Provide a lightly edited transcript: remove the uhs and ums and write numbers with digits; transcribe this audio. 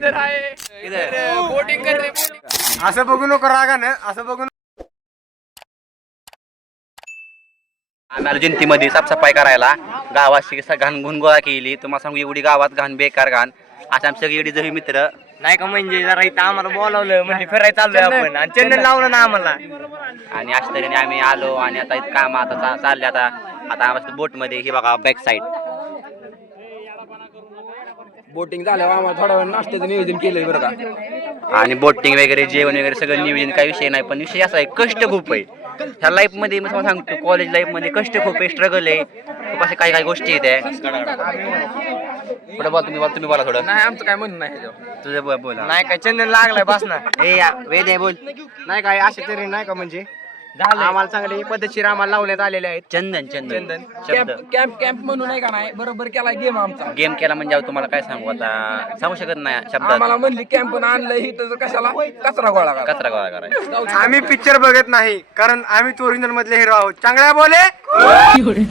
इधर आहे बोटिंग कर रे असं बघू नको रागानं, असं बघू आम्हाला जयंतीमध्ये साफसफाई करायला गावाची घाण गोळा केली. तुम्हाला सांगू एवढी गावात घाण बेकार घाण. आता आमच्या सगळी जरी मित्र नाही का म्हणजे जरा इथं आम्हाला बोलावलं म्हणजे फिरायला चाललोय आपण आणि चंदन लावलं ना आम्हाला. आणि अशा तऱ्हेने आम्ही आलो आणि आता इथं काम आता चालले. आता बोट मध्ये ही बघा बॅक साईड बोटिंग झाल्यावर आम्हाला थोडा वेळ नाश्त्याचं नियोजन केलंय बरं का. आणि बोटिंग वगैरे जेवण वगैरे सगळं नियोजन काही विषय नाही. पण विषय असा आहे कष्ट खूप आहे ह्या लाईफ मध्ये. मी तुम्हाला सांगतो कॉलेज लाईफ मध्ये कष्ट खूप आहे, स्ट्रगल आहे खूप. अशा काही काही गोष्टी आहेत. पुढे बोला तुम्ही बोला थोडं. नाही आमचं काय म्हणणं नाही ह्याच्यावर. तुझं बोला. नाही का चंदन लागलाय बस ना. वेद आहे बोल. नाही काय असे तरी नाही का म्हणजे आम्हाला चांगले पद्धतशीर आम्हाला लावण्यात आलेले आहेत. चंदन शब्द कॅम्प म्हणून नाही का नाही बरोबर केला गेम आमचा. गेम केला म्हणजे तुम्हाला काय सांगू आता सांगू शकत नाही शब्दात. आम्हाला म्हणली कॅम्प आणलं ही तर कशाला कचरा गोळा करा. कचरा गोळा करायचा. आम्ही पिक्चर बघत नाही कारण आम्ही ओरिजिनल मधले हिरो आहोत. चांगल्या बोले